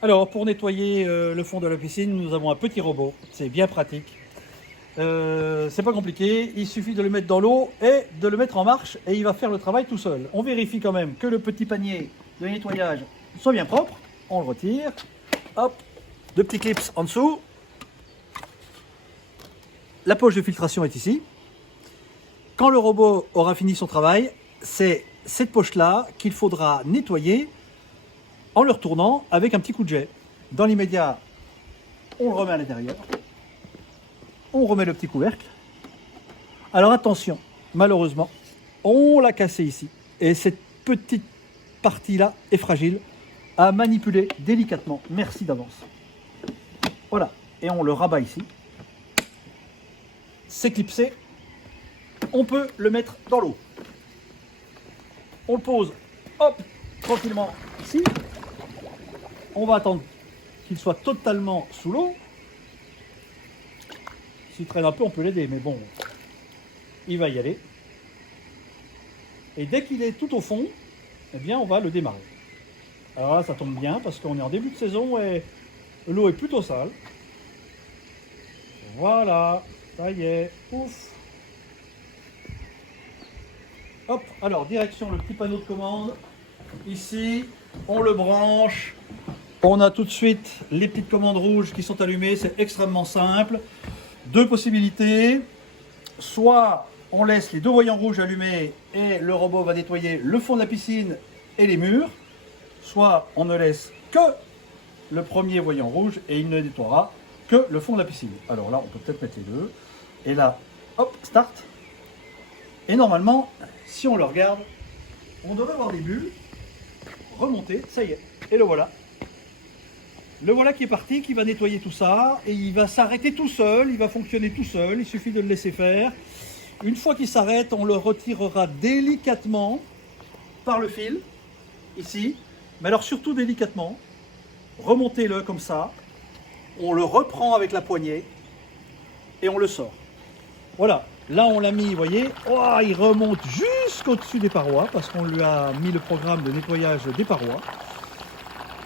Alors, pour nettoyer le fond de la piscine, nous avons un petit robot. C'est bien pratique. C'est pas compliqué. Il suffit de le mettre dans l'eau et de le mettre en marche et il va faire le travail tout seul. On vérifie quand même que le petit panier de nettoyage soit bien propre. On le retire. Hop, deux petits clips en dessous. La poche de filtration est ici. Quand le robot aura fini son travail, c'est cette poche-là qu'il faudra nettoyer en le retournant avec un petit coup de jet. Dans l'immédiat, on le remet à l'intérieur. On remet le petit couvercle. Alors attention, malheureusement, on l'a cassé ici. Et cette petite partie-là est fragile à manipuler délicatement. Merci d'avance. Voilà, et on le rabat ici. C'est clipsé. On peut le mettre dans l'eau. On le pose, hop, tranquillement ici. On va attendre qu'il soit totalement sous l'eau. S'il traîne un peu, on peut l'aider, mais bon, il va y aller. Et dès qu'il est tout au fond, eh bien, on va le démarrer. Alors là, ça tombe bien parce qu'on est en début de saison et l'eau est plutôt sale. Voilà, ça y est, ouf. Hop, alors direction le petit panneau de commande. Ici, on le branche. On a tout de suite les petites commandes rouges qui sont allumées, c'est extrêmement simple. Deux possibilités, soit on laisse les deux voyants rouges allumés et le robot va nettoyer le fond de la piscine et les murs, soit on ne laisse que le premier voyant rouge et il ne nettoiera que le fond de la piscine. Alors là, on peut peut-être mettre les deux. Et là, hop, start. Et normalement, si on le regarde, on devrait avoir des bulles remonter, ça y est, et le voilà. Le voilà qui est parti, qui va nettoyer tout ça, et il va s'arrêter tout seul, il va fonctionner tout seul, il suffit de le laisser faire. Une fois qu'il s'arrête, on le retirera délicatement par le fil, ici, mais alors surtout délicatement. Remontez-le comme ça, on le reprend avec la poignée, et on le sort. Voilà, là on l'a mis, vous voyez, oh, il remonte jusqu'au-dessus des parois, parce qu'on lui a mis le programme de nettoyage des parois.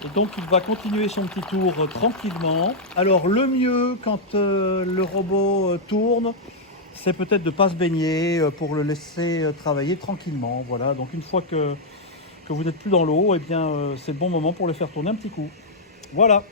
Et donc il va continuer son petit tour tranquillement. Alors le mieux quand le robot tourne, c'est peut-être de ne pas se baigner pour le laisser travailler tranquillement. Voilà, donc une fois que vous n'êtes plus dans l'eau, eh bien c'est le bon moment pour le faire tourner un petit coup. Voilà.